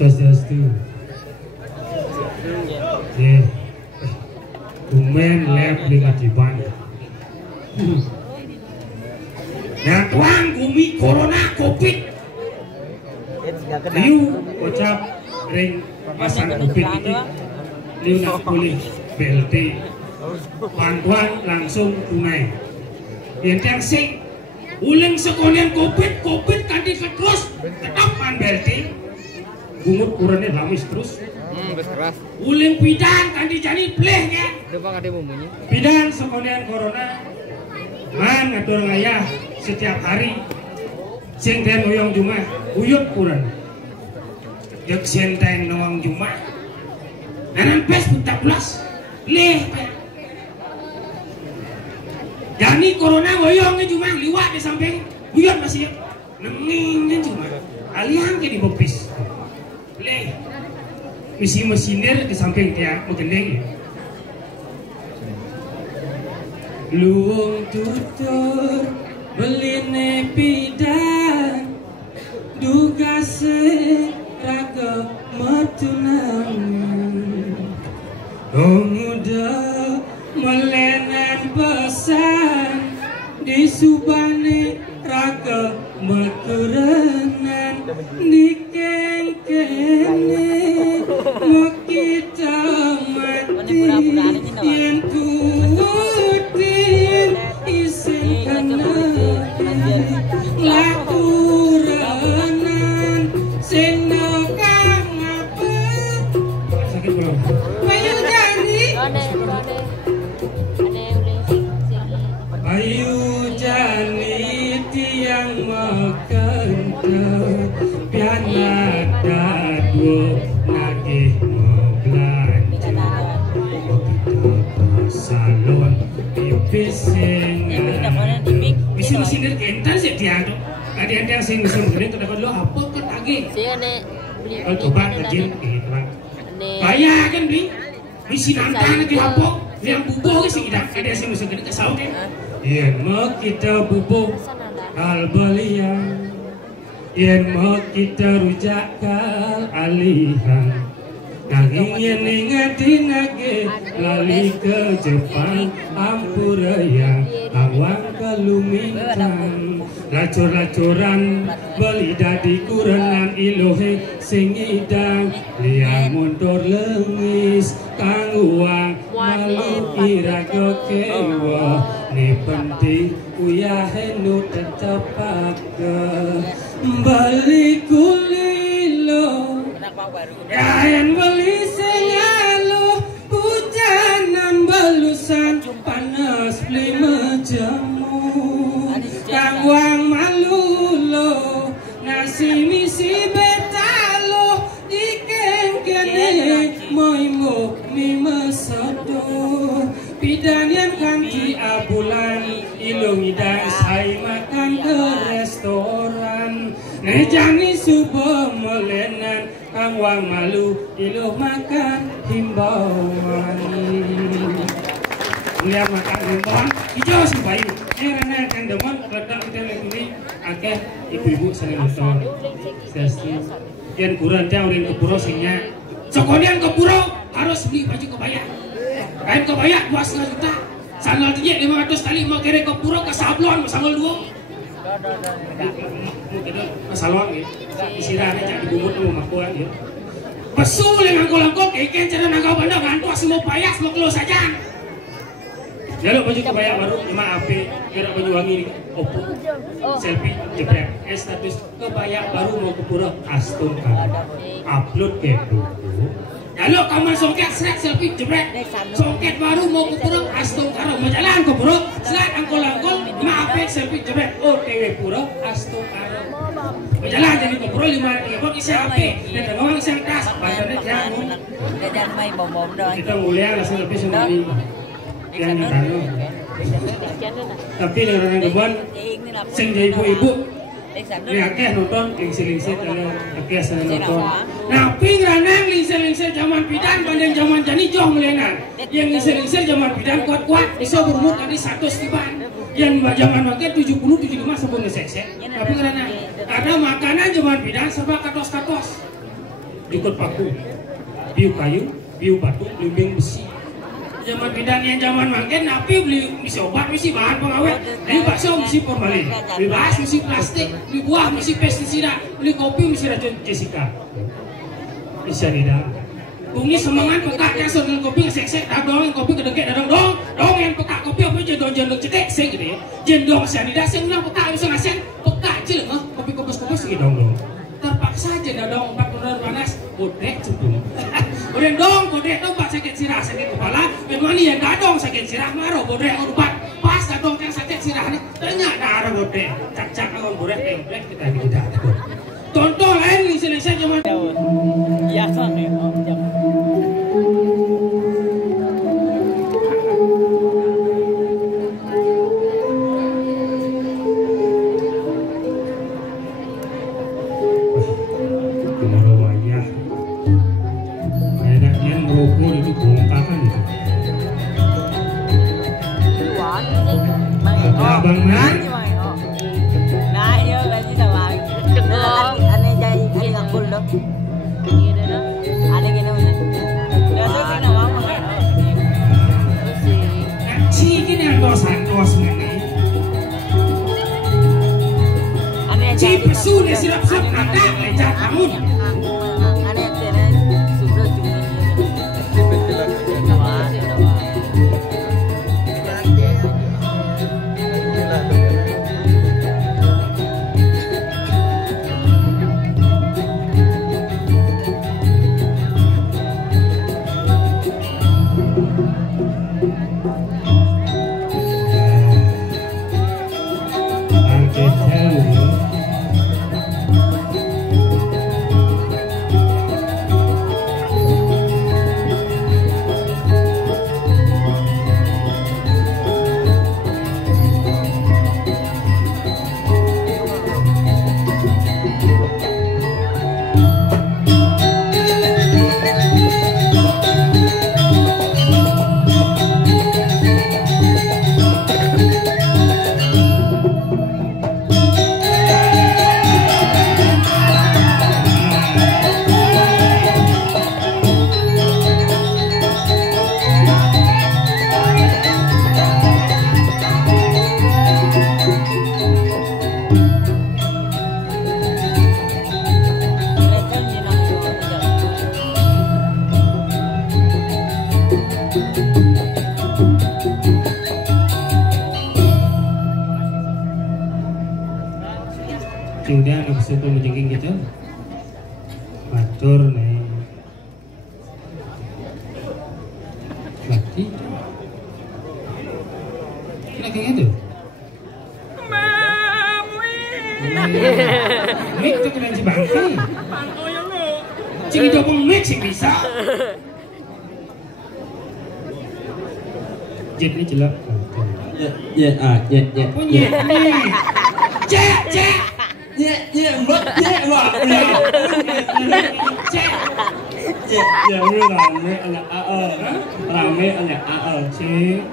Swastiastu. Bumen lep dengan diban. Nah tuang gumi corona covid. Liu ucap ring pasang covid ini. Liu nak pulih BLT. Bantuan langsung tunai. Yang sing uling sekalian covid tadi terus tetapan BLT. Bungut kurangnya lamis terus. Keras. Uling pidan kan dijani plehnya. Depan ada bumbunya. Pidan sekalian corona. Man ngatur layah setiap hari. Sing den oyong Jumat, uyut kurang. Yak senteng noang Jumat. Nanan pes putak belas. Leh. Jani corona oyongnya Jumat liwat di samping. Uyut masih nengingnya Jumat. Aliang ke di bopis. Leh. Misi mesinir di samping dia mengendeng. Luung tutur beline pidan duga raga matunang muda melenan pesan di subane raga makurenan di kengkene mau kita mati yang kutin isin kanai lakuranan senokang apa sakit belum Bayu Jani Bayu Jani tiang makan piana dadu nagih belanja salon pipising mesin kentar sih dia tuh ada yang sing mesin gede tuh dapat lo apa kan lagi kalau coba kecil gitu kan bayar kan beli mesin antar lagi apa yang bubuh sih tidak ada sing mesin gede kesau kan iya mau kita bubuh hal belian yen mau kita rujak kal alihan nanging yen ingati nage lali ke Jepang ampuraya awang kalumintang lacur-lacuran beli dadi kurenan ilohe sing idang liang mundur lengis kang uang malu iraga kewa ni penting uyahe nu tetep balik kulilo Kayan beli sengalo hujanan belusan panas lima jamu kang wang malulo nasi misi betalo dikeng kene moimo mima sado pidanian kanti abulan ilung idang sai makan ke restoran nejani subuh melenan kang wang malu iluh makan himbauan lihat makan himbauan hijau si bayu rena kan demen ledak kita ini akeh ibu-ibu sering nonton. Yang kurang dia orang kepuro singnya. Sokonian kepuro harus beli baju kebaya. Kain kebaya 2,5 juta. Sandal tinggi 500 tali mau kere kepuro ke sablon sambal 2. Mungkin masalon gitu. Isirahnya jadi bumut sama makuan gitu. Pesu dengan angkol-angkol keken cara nangkau bandang ngantuk semua payah semua keluar saja. Jaluk baju kebaya baru 5 AP, kira baju wangi Oppo, selfie jepret, status kebaya baru mau ke pura astung kan, upload ke buku. Jaluk kamar songket seret selfie jepret, songket baru mau ke pura astung karo mau jalan ke pura, seret angkol-angkol 5 AP selfie jepret, OTW pura astung karo. Berjalan jadi ke pura 5 ribu isi AP, dan orang isi tas, badannya jamu. Kita mulia langsung lebih sendiri. Yang ditanya tapi dengan orang sing jadi ibu-ibu ini akeh nonton lingsir-lingsir akeh sering nonton tapi ngeranang lingsir-lingsir zaman bidan banding zaman jani jauh melenan yang lingsir-lingsir zaman bidan kuat-kuat bisa berumur kali 100 tiban yang zaman makin 70-75 sebelum ngesek-sek tapi ngeranang ada makanan zaman bidan serba katos-katos jukut paku biu kayu, biu batu, limbing besi zaman bidan yang zaman makin napi beli misi obat misi bahan pengawet beli bakso misi formalin beli beras misi plastik beli buah misi pestisida beli kopi misi racun Jessica bisa tidak bunyi semangat pekak yang dengan kopi ngesek-sek dong yang kopi kedengkek dong yang pekak kopi apa jendong cetek sih gitu ya jendong sianida sih ulang pekak bisa ngasih pekak cilek kopi kopos-kopos gitu dong terpaksa aja dong 4 benar panas bodek cembung udah dong bodek tuh pak sakit sirah sakit kepala gimana ya dadong sakit sirah marah bodek obat pas dadong yang sakit sirahnya tanya darah bodek cak-cak orang bodek templek kita tidak ada contoh lain lingsir-lingsir zaman ya sana sudah ada bersyukur menjengking gitu matur nih lagi kira kayak gitu mik tuh keren si bangku cing itu pun mik sih bisa jet ini jelek ya punya cek mbak mbak ya rame anak rame anak sih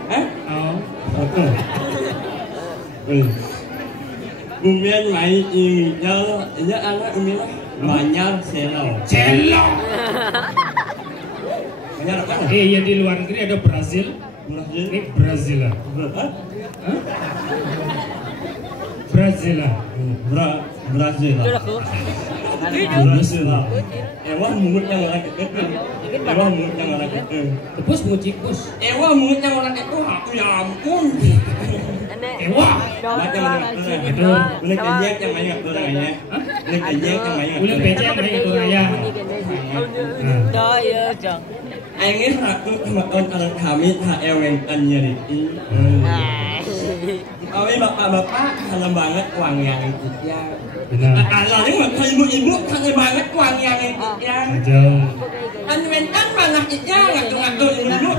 Kemudian main ini anak ini lah banyak selo. Cello. Banyak apa? Yang di luar negeri ada Brazil. Brazil. Ini Brazil lah. Hah? Brazil lah. Brazil lah. Brazil lah. Ewa mulutnya orang itu. Ewa mulutnya orang itu. Tebus mucikus. Ewa mulutnya orang itu. Aku ya ampun. Ewa. Macam mana? Boleh kejek yang main nggak tuh orangnya? Boleh kejek yang main nggak? Boleh becek main itu raya. Trời ơi trời. Anh ấy là cũng mà con ăn thảm ít hạ eo mình ăn nhiều đi. Với bapak hanya banget uang yang ya. Benar. Là những mà thầy một ibu hanya banget uang yang ya. Aja. Anh mình ăn mà nạp ít ya nggak cuma tuh ibu.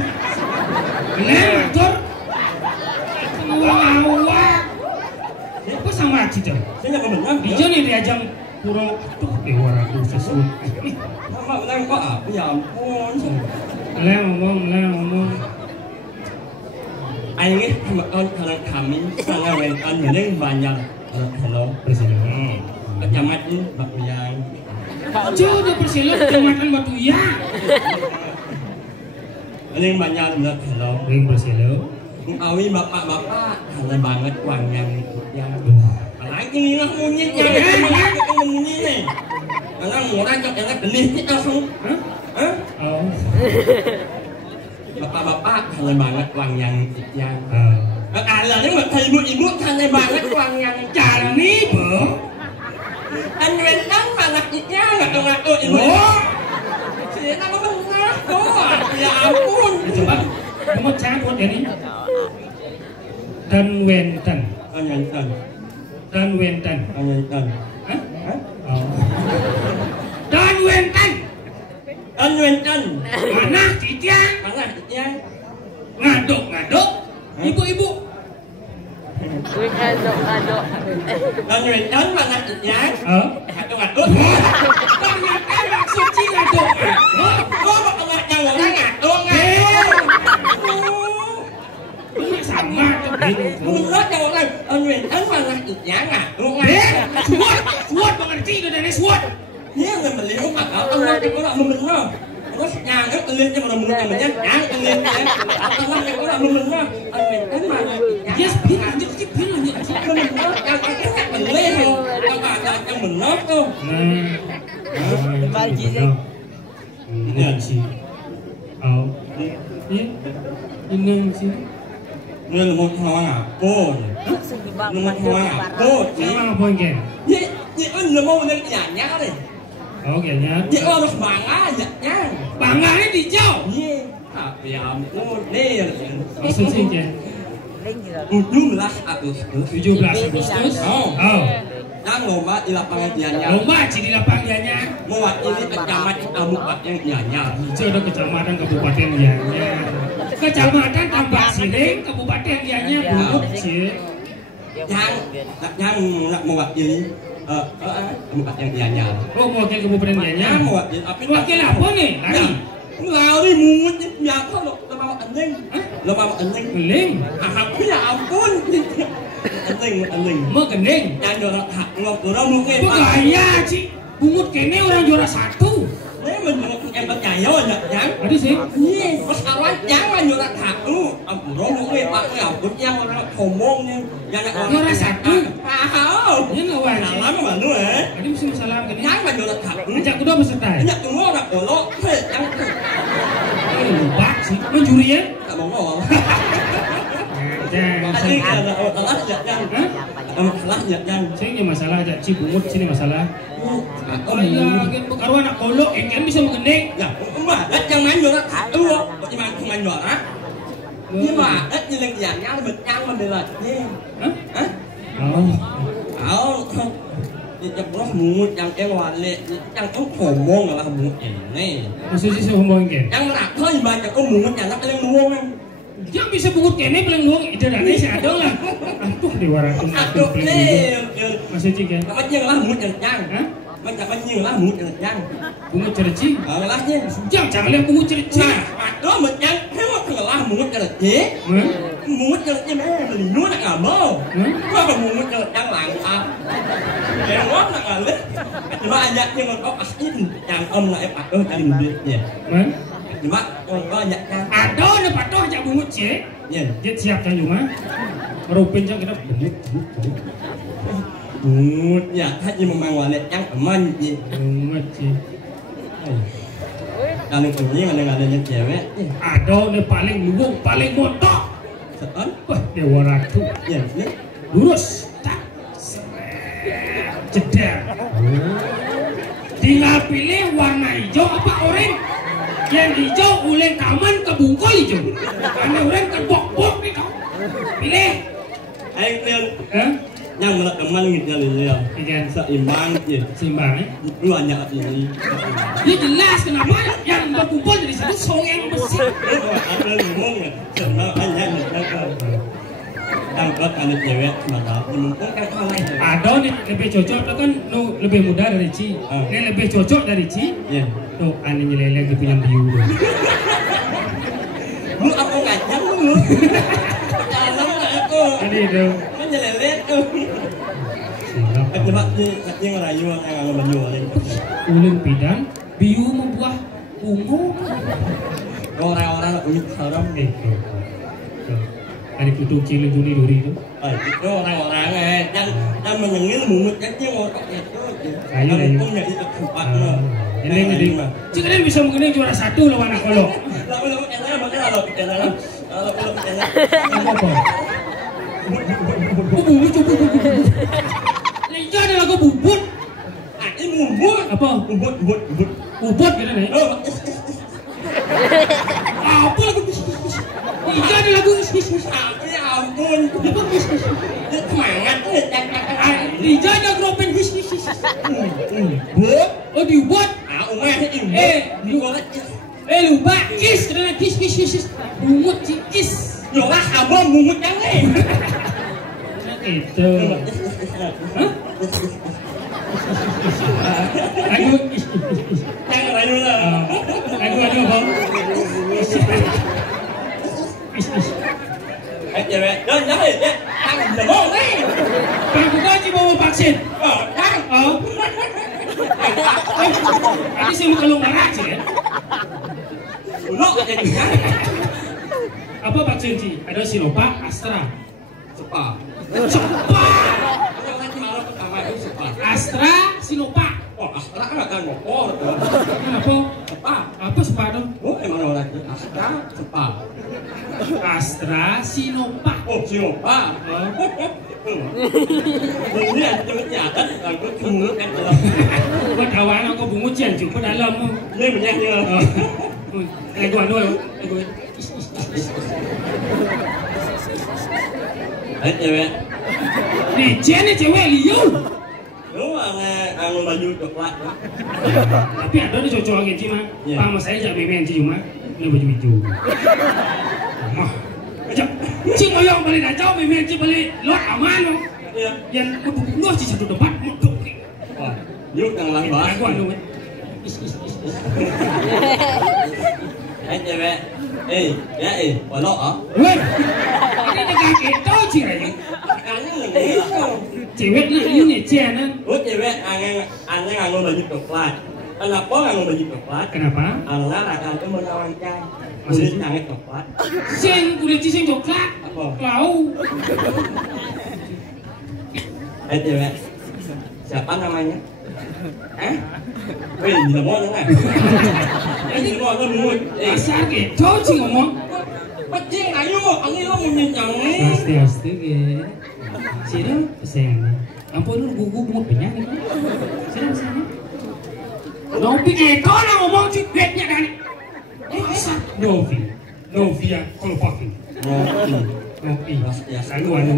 Benar, tur. Awak. Apa sama Aci dong? Saya nggak benar. Ijo nih diajang puro. Tuh, orang tuh sesuatu. Mama bilang kok apa ya ampun. ngomong. Anh ấy mà con thằng thảm ít hanya mình ăn mình đến banyak. Hello. Presiden. Kecamatan ini Pak Uyang. Coba Persela kecamatan Batu Ya. Ini banyak benar hello. Ring Persela. Awi bapak-bapak hanya banget uang yang lagi nih lah monyetnya ini nih. Karena murah cok yang beli kita langsung. Hah? Oh. Bapak-bapak hanya banget uang yang. Là những bậc thầy ibu hanya banget uang yang Cara nih, Bo. anh Nguyên đánh mà đặt gì nha là đồng lạc ơi ibu. Chị nó có benar kok. Ya ampun. Coba kamu cabut ini. Dan Wenten. Dan Wenten. Hah? Oh. Dan Wenten. Anh Nguyên Trân. Mana Citiang? Mana Citiya? Ngaduk. Ibu-ibu. Aduk. Anh Nguyên Trân mana Citiya? Ngaduk. Ternyata maksud si ngaduk. Kok bakal yang orang ngaduk. Sama Menurut yang orang anh Nguyên Trân mana Citiya ngaduk. Suat mengerti itu dari suat. Dia người mình liễu mà ông nói cái đó mình đó. Nó nhà nó lên cho mình nhà mình nhá. Nhà lên đấy. Ông nói cái đó mình đó. Anh mình đến mà. Yes, biết là những cái biết là những cái Mình nó cái mình lên không. Các bạn là cho mình nó không. Vâng chị gì? Dạ chị. Ini sih. Ini lemot hoa à? Cô. Lemot hoa à? Cô. Sama apa yang? Chị ơi lemot lên nhà nhá đây. Oke nya. Chị ơi nó bangga nhá. Bangga ini dijau. Iya. Tapi ya ampun. Nih. Maksudnya 17 Agustus. Oh. Đang lomba di lapangan Gianyar. Lomba di lapangannya. Mewakili kecamatan Kabupaten Gianyar. Itu ada kecamatan Kabupaten Gianyar. Kecamatan Tambak Siring, Kabupaten Gianyar, Bungkuk sih. Yang mewakili Kabupaten Gianyar. Oh, mewakili Kabupaten Gianyar. Mewakili apa nih? Lari. Lari mungut biar kalau mau anjing. Lo mau anjing. Keling. Aku ya ampun. Anjing. Mau kening. Yang juara hak ngobrol mungkin. Kok gaya sih? Bungut kene orang juara 1. Mình em percaya aja, Yang. Ada sih. Iya, pas awal jangan juara satu. Bro, mungkin Pak Ngabut yang orang ngomongnya. Juara 1. Tahu. Ini nggak wajar. Lama malu Ada mesti masalah kan? Jangan juara satu. Ajak kedua peserta. Ajak semua orang kolok. Lupa sih. Mencuri ya? Tak mau ngomong. Jangan. Tadi ada kelas ya, Yang. Kelas ya, Yang. Sini masalah aja. Cibungut sini masalah. Oh iya, karo anak kolok, kan bisa mengendeng. Ya, Mbak, yang main juara satu, kok main juara? Nhưng mà ít như lần giảm nhau mình ăn mình được rồi nha. Hả? Không. Trong đó muốn trong cái hoàn lệ trong có hormon là hormon ini. Maksudnya si hormon kan? Yang nak thôi mà cho có muốn nhà nó paling nuông kan. Jangan bisa bungut kene paling nuang itu dah ni ada lah. Aduh diwarakan. Aduh nih. Maksudnya kan? Macam lah muốn yang yang. Macam lah muốn yang yang. Bungut cerci. Lahnya. Jangan lihat bungut cerci. Đó mình yang thế mà thằng là muốn yang cerci. mungut jeleknya meh nyuat nak ngabau. Apa mungut jelek yang langkah. Yang wah nak ngalih. Cuma ajaknya ngomong asli yang nak tadi mudik ya. Cuma ngomong ajaknya. Ada nih patoh jak mungut sih. Ya, dia siap kan cuma. Rupin jak kita mungut ya, hanya memang walet yang aman je. Mungut sih. Kalau punya ada cewek. Ada nih paling luwung, paling montok. Seon? Wah, Dewa Ratu. Ya, lurus. Tak. Jeder. Tinggal pilih warna hijau apa oranye. Yang hijau ulen kaman kebungkul hijau. Karena ulen kebok-bok nih kau. Pilih. Ayo lihat. Yang melakaman gitu lihat. Ikan seimbang ya. Seimbang ya. Lu hanya ini. Dia jelas kenapa yang berkumpul dari situ songeng besi. Ada ngomong ya. Senang hanya tangkap ada cewek maka mungkin kan ada nih lebih cocok kan lu lebih muda dari Ci. Ini lebih cocok dari Ci. Iya. Tuh aneh nyeleleng gitu yang biu. Lu aku ngajak lu. Jalan lah aku. Ini dong. Nyeleleng tuh. Coba yang ngerayu yang ngomong ulun pidang biu membuah ungu. Orang-orang unik haram itu. Ada kutu cilik duri itu. Itu orang-orang yang menyengil mungutnya ngotak itu. Ayo punya itu tempatnya. Ini jika kalian bisa mengenai juara 1 lawan Akolo. Lalu enak makanya kalau kita apa? Bubut coba. Ini ada lagu bubut. Ini bubut. Apa? Bubut. Bubut gitu nih. Apa lagu? Ini ada lagu. Ya ampun. Dia semangat. Dija ada gropen his. Bubut. Oh dibuat. Lupa kis, karena kis. Bungut kis. Yolah abang bungut yang lain. Itu. Hah? Aku Jangan lalu lah. Aku bang. Cewek, jangan ya. Jangan mau nih. Aku gaji bawa vaksin. Oh. Tadi saya mau kalau marah sih ya. Ulok jadi kan. Apa vaksin sih? Ada Sinovac, Astra. Cepat. Astra, Sinovac. Oh, Astra kan akan ngopor. Kenapa? Cepat. Apa cepat dong? Oh, emang orang Astra cepat. Astra, Sinovac. Oh, Sinovac. Ini ada ternyata aku tunggu kan dalam. Buat kawan aku bungut janju ke dalam. Ini menyanyi. Aku anu. Cewek. Nih, cewek liu. Lu anu baju coklat. Tapi ada nih cocok lagi sih mah. Pama saya jak memen sih cuma ini baju hijau. Mah. Cing oyong beli dacau memen sih beli lot aman loh. Yang kudu sih satu debat muduk. Wah, yuk yang lain bahas. Aku anu. Cewek. Ya walau ah. Weh. Ini dekat itu sih aja. Cewek lah ini cianan. Oh cewek aneh nganggo baju coklat. Kenapa nganggo baju coklat? Kenapa? Karena raka itu menawankan kulit nangis coklat. Kulit sing coklat. Apa? Lau. Cewek. Siapa namanya? Wih, bisa mau nggak? Ini mau apa mulut? Asal gitu sih ngomong. Pecing ayo, angin lo menyenyang. Pasti gitu. Sini pesan. Ampun lu gugu mau penyang itu. Sini pesan. Novi itu lah ngomong sih bednya kan. Novia kalau pakai. Novi. Ya selalu anu.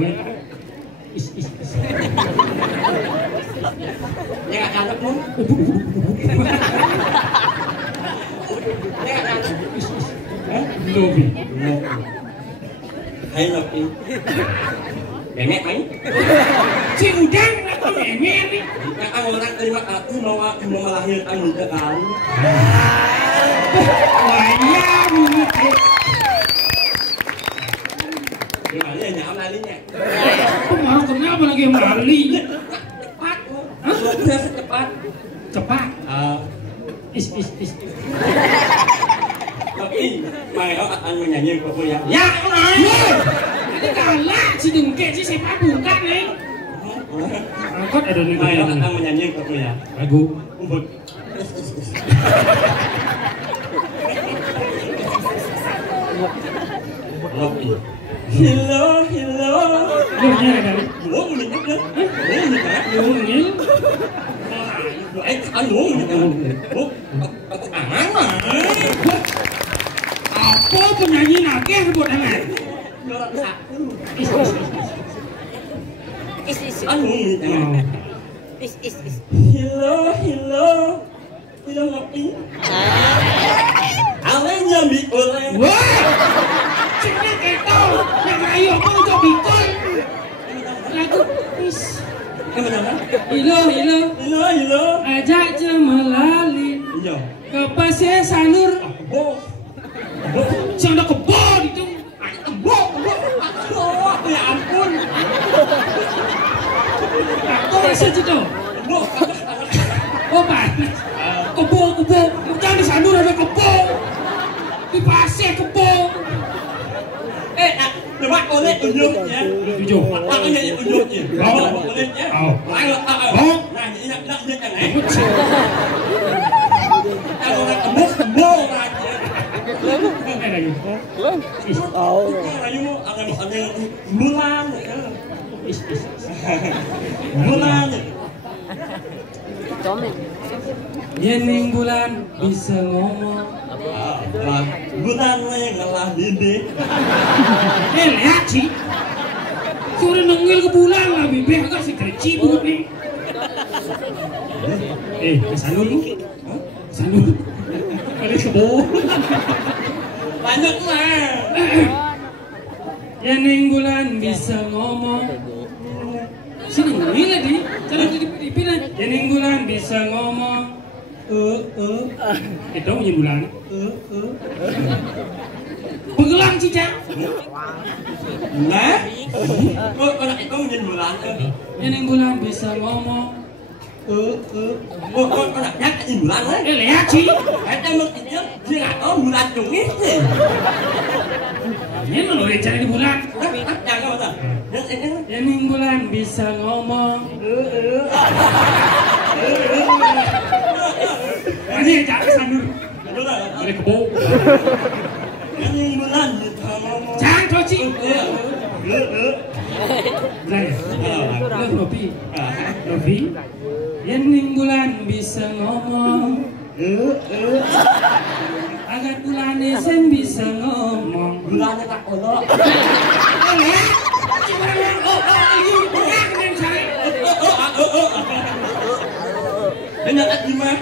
Ya anak lu. Novi. Hai Novi. Memek main? Si udang apa memek nih? Yang orang terima aku mau melahirkan juga kan? Wah iya bungut. Gimana ya nyam lalinya? Marah kenapa lagi mali? Cepat. Hah? Cepat. Cepat. Is. Tapi, mai anh nyanyi của tôi ya. Ya, ini kalah si dengke si sepak bukan nih. Angkot ada nih. Mai anh nyanyi của tôi ya. Lagu. Umput. Hello. Lunya ada. Ngủ mình nhất đó. Ngủ mình hả? Anh ngủ mình hả? Apa penyanyi nake sebut anak? Anh ngủ mình hả? Hello Ngọc Yến. Anh ấy nhầm bị ồn. Wah, ceknya keto, yang ayo mau coba bikin lagu is. Hilo, ajak cemelali. Iya. Ke pasir sanur. Jangan kebo itu. Kebo. Ya ampun. Aku rasa gitu. Oh panas. Kebo. Jangan di sanur ada kebo. Di pasir kebo. Bác có lên ủng hộ nhé. Bác có nhận ủng hộ nhé. Bác có lên nhé. Lại là này nhỉ nhận như thế này. Anh là bố ra nhé. Cái này là gì? Cái này là Mulan này. Mulan này. Yening bulan bisa ngomong. Bulan yang ngalah bibir. Lihat sih. Suruh nengil ke bulan lah bibir agak si kecil buat nih. Kesanur lu. Kesanur. Kali kebo. Banyak lah. Yening bulan bisa ngomong. Sini nengil lagi. Jangan dipilih. Yening bulan bisa ngomong. Itu punya bulan. Penggelang cicak. Nah, kok nak itu punya bulan? Yang bulan bisa ngomong. Kok nak nyat bulan? Lihat sih. Ada mestinya dia nggak tahu bulan cungis sih. Ini lo lihat di bulan. Jangan apa tak? Yang bulan bisa ngomong. Ini cak sanur. Ada kebo. Yang bulan bisa ngomong. Jangan toci. Lobi. Yang bulan bisa ngomong. Agar bulannya sen bisa ngomong. Bulannya tak kolok. Ini tak gimana?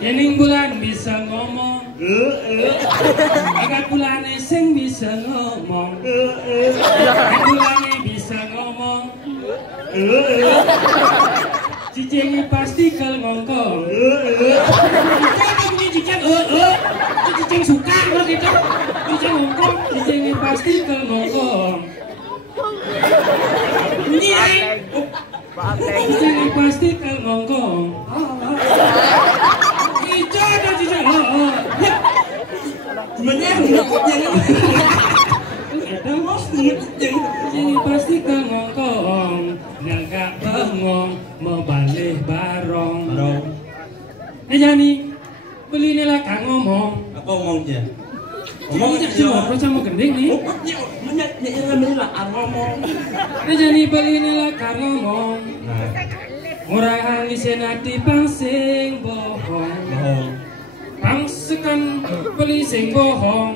Yening bulan bisa ngomong. Agar bulannya sing bisa ngomong. Agar bulannya bisa ngomong. Cicingnya pasti kelongkong. Cicing suka loh gitu. Cicing ngongkong. Cicingnya pasti kelongkong. Cicingnya pasti kelongkong. Hijau ada cicing. Cicingnya pasti kelongkong. Nggak bengong mau balik barong. Jani beli nila kang ngomong. Apa ngomong dia? Ngomong sih mau sama gending nih. Jani beli nila kang ngomong. Murah isin hati pangsing bohong. Pangsekan beli sing bohong.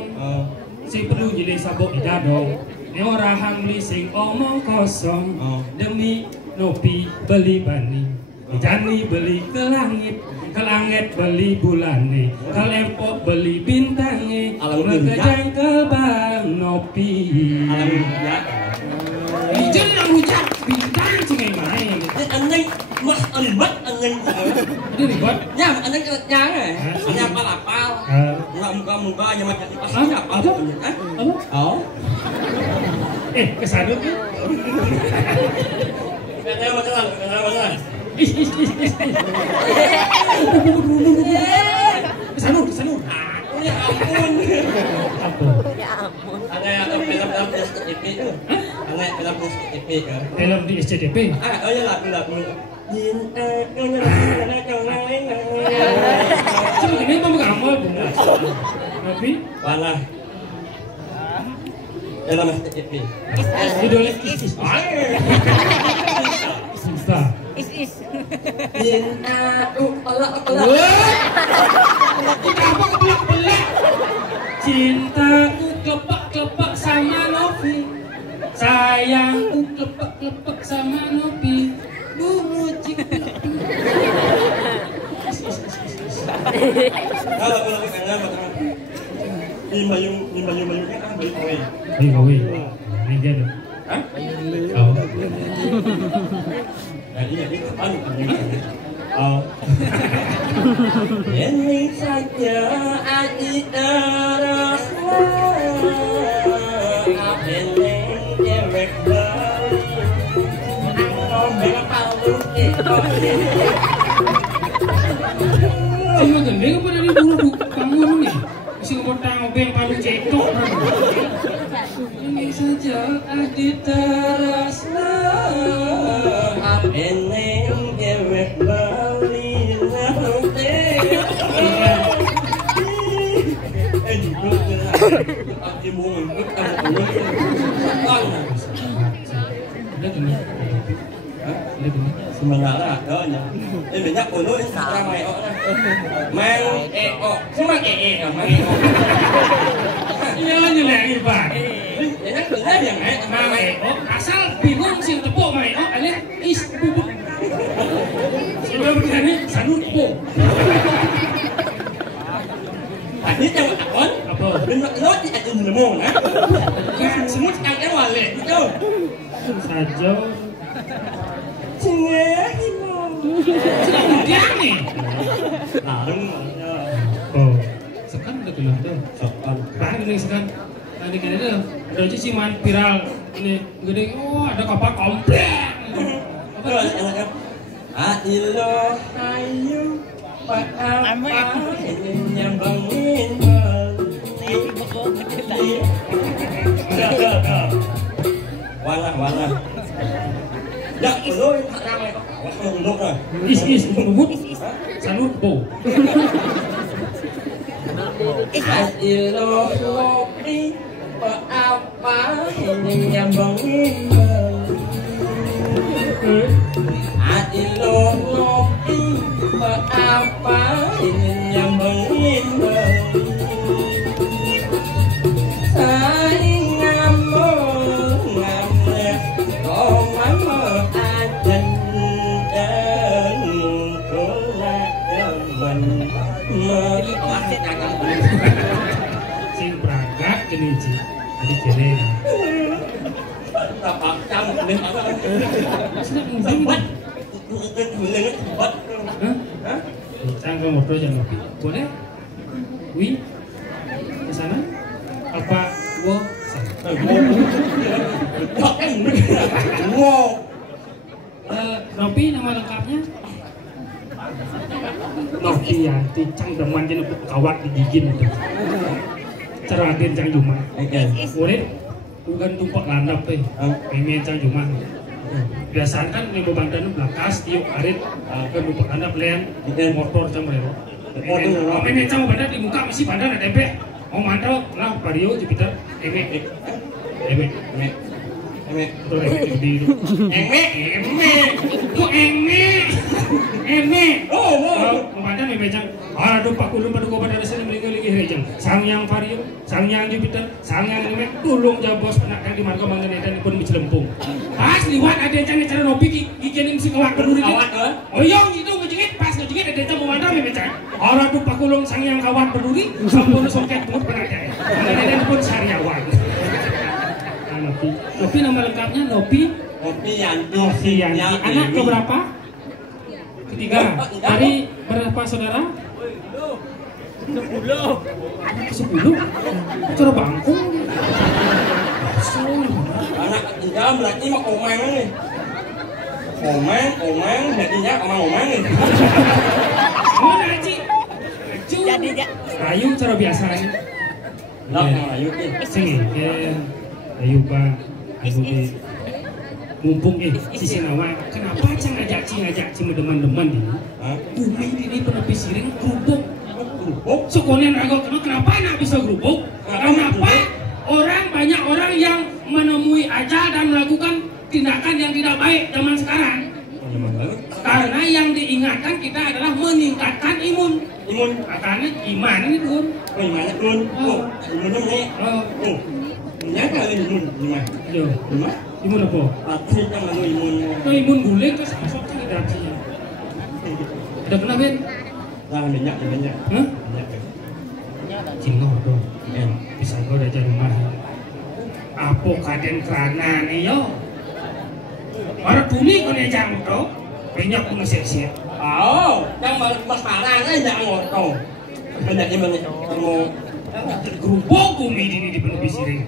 Si perlu nyilih sabuk idadong. Ini orang beli sing omong kosong. Demi nopi beli bani. Jani beli ke langit beli bulane, ke lempok beli bintange, ngekejang ke bang nopi. Ijen yang rujak bintang cengeng main. Anjing mas ribet anjing. Itu ribet. Ya anjing keletnya ya. Hanya palapal. muka-mukanya macam itu pasti apa tuh? Oh. Kesana tuh. Kata masalah. Kesana. Ya ampun. Apa? Ada yang film SCTV itu. Ada film SCTV kan. Film di SCTV. Oh ya lagu. Cinta Cuma ini apa kamu? Tapi mana? Dalam SCTV. Idol is. Is. Cinta pelak. Apa pelak? Cintaku kelepak sama Novi. Sayangku kelepak sama Novi. Kalau karena Imbayung kan beli kowe. Ini dia tuh. Hah? Oh. Nah, ini ini saja aji terasa abeneng cewek baru palu Cuma gede kepada ini dulu kamu nih. Isi ngomong obeng palu cetok. Ini saja aji terasa abeneng cewek baru sementara adanya banyak ulu Instagram main cuma main iya nyelengin pak banyak benar yang main asal bingung sih tepuk main alias is bubuk sudah begini sanut tepuk tadi yang akon apa benar lo tidak nemu kan semua sekarang wale itu saja Senang dia nih. Oh, sekarang udah kenal tuh. Sekarang ini sekarang. Tadi kan ada aja sih main viral ini gede. Oh, ada kapal komplek. Terus anaknya. Adilo ayu apa yang bangin Wala. Ya, lo tak ramai kok. Awas nunduk lah. Is, bubuk. Sanut bo. Adilo kopi apa ini yang bangin Adilo kopi apa ini yang bangin Sing berangkat gini Ci. Tadi kene. Tapak cam nih. Sempat. Sempat. Hah? Canggung motor jangan ngopi. Boleh? Wi? Ke sana? Apa wo sana? Wow. Nopi nama lengkapnya? Novianti Cangdeman jadi kawat digigin itu. Ceratin Cangdeman. Boleh? Bukan tumpak landap tuh. Pengen Cangdeman. Biasanya kan nih bebandan belakas tiup arit ke tumpak landap lain motor Cangdeman. Pengen Cang bebandan di muka mesti badan ada tempe. Mau mantau lah Vario Jupiter emek. Tuh emek di emek. Oh, pemadam ya becang. Aduh Pak Kulun pada kau pada dasarnya meninggal lagi becang. Sang yang Vario, sang yang Jupiter, sang yang emek. Tolong jawab bos penakkan di marga mangan dan pun bicelempung. Pas liwat ada yang cara nopi gigian mesti kawat peduli. Oh iya itu ngejengit pas ngejengit ada yang pemadam ya becang. Aduh Pak Kulun sang yang kawat peduli. Sampun songket pun penakkan. Mangan dan pun sariawan. Nopi nama lengkapnya Nopi Yanti. Anak keberapa? Ketiga. Dari berapa saudara? 10. Cara bangkung. Anak dia berarti mau omeng nih. Omeng, jadinya omeng nih. Oh, Haji. Jadinya. Ayu cara biasanya. Lah, ayo sing ayo Pak. Ayo mumpung si Sinawa, kenapa aja ngajak teman-teman ini? Bumi ini penepi siring kerupuk. Sekolah ragu kenapa anak bisa kerupuk? Kenapa banyak orang yang menemui ajal dan melakukan tindakan yang tidak baik zaman sekarang? Karena yang diingatkan kita adalah meningkatkan imun. Karena iman ini turun. Imannya turun. Imunnya nih. Imunnya kali imun. Imun apa? Pasti yang lalu imunnya. Imun guling ke sama sok reaksinya. Udah kena Ben? Banyak. Hah? Cinta dong. Bisa kau udah jadi rumah. Apa kaden kerana nih yo? Orang tuli kau nih jangan tau. Banyak pun siap-siap. Oh, yang masalahnya jangan ngotong. Banyak gimana? Kamu gerubuk bumi ini di penuh siring.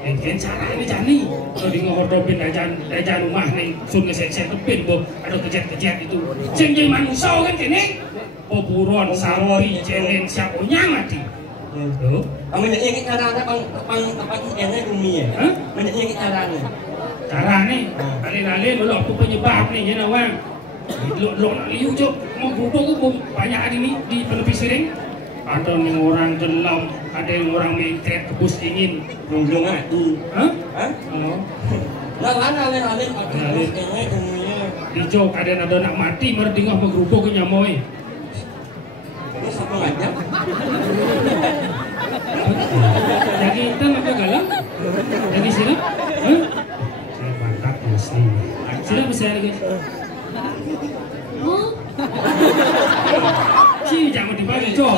Yang cara ini jani. Kalau di ngortopin aja rumah nih sun ngesek-sek tepin bo ada kejat-kejat itu. Sing jadi manusia kan kene. Oburon, sapi, jelen, siaponya mati. Tuh. Kamu nyari caranya apa ini bumi ya? Nyari caranya. Caranya, alih-alih lo waktu penyebab nih ya nawang. Lo nak liu cok, mau gerubuk banyak ini di penepi siring. Ada yang orang gelam, ada yang orang mengkret kebus dingin. Gunjung hati. Hah? Oh. Lah alih-alih pakai kebus ini buminya. Di jok ada nak mati, merdingah menggerubuk ke nyamoy. Ini satu aja. Jadi hitam apa galang? Jadi sirap? Hah? Saya mantap asli. Sirap besar guys. Oh? Si jangan dibagi cok.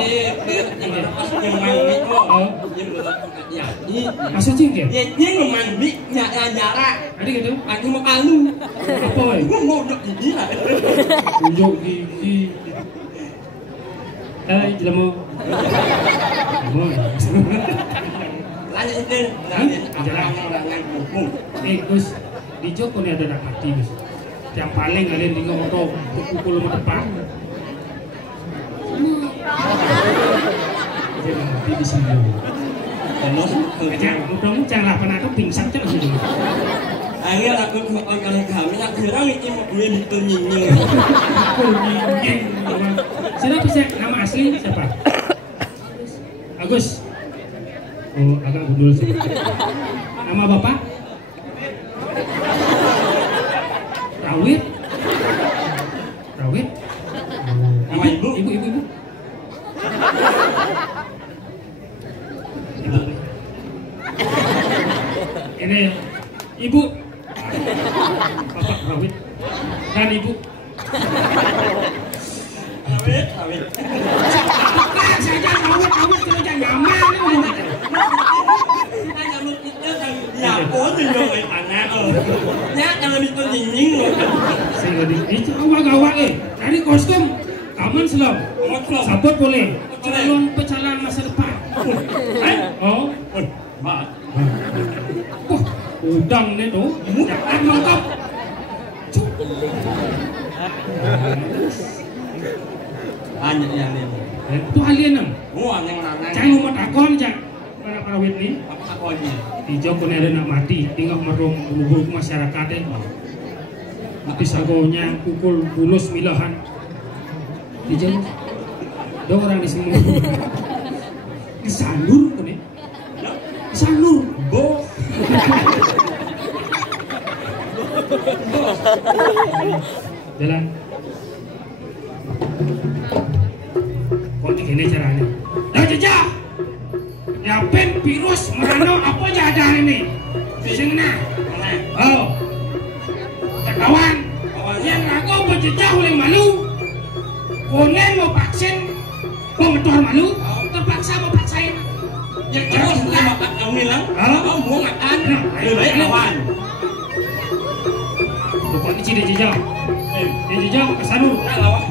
Masuk cingkir? Dia memandi nyara. Ada gitu? Aku mau kalu. Apa ya? Gue mau dok gigi lah. Unjuk gigi. Jelemu. Lanjut itu. Gus, di Joko ini ada mati Gus. Yang paling kalian tinggal motor pukul depan. Jadi mati di sini. Mudah-mudahan jangan pernah tuh pingsan kan sih. Akhirnya aku kali kami nak kira ini mau gue ditunjingin. Siapa bisa nama asli siapa? Agus. Oh agak gundul sih. Nama bapak? Rawit. Nama ibu? Ibu. Ini ibu. Bapak Rawit dan ibu. Rawit. Saja Rawit kalau jangan nyaman. Ya, có gì rồi bạn ạ. Nhá, cho nên tôi nhìn rồi. Itu awak-awak dari kostum aman selam. Sabot boleh. Calon pecalang masa depan. Oh, Mbak. Udang nih tuh, jangan mangkap. Banyak yang ini. Itu alien nang. Wah, yang mana? Jangan mau takon jangan. Para Rawit nih. Apa takonnya? Di Joko ini ada nak mati, tinggal merung hubung masyarakatnya. Tapi sagonya pukul bulus milahan. Di Joko, ada orang di semua. Di Sanur kan ya? Di Sanur, bos. Jalan. Kok ini caranya? Dah jejak. Yapin virus merano apa aja ada ini? Sini oh, kawan yang aku berjejak oleh malu, konen mau vaksin, pembetul malu, terpaksa mau vaksin. Yang terus kamu bilang, kamu mau makan, lebih baik lawan. Bukan di sini jejak, jejak ke Sanur. Lawan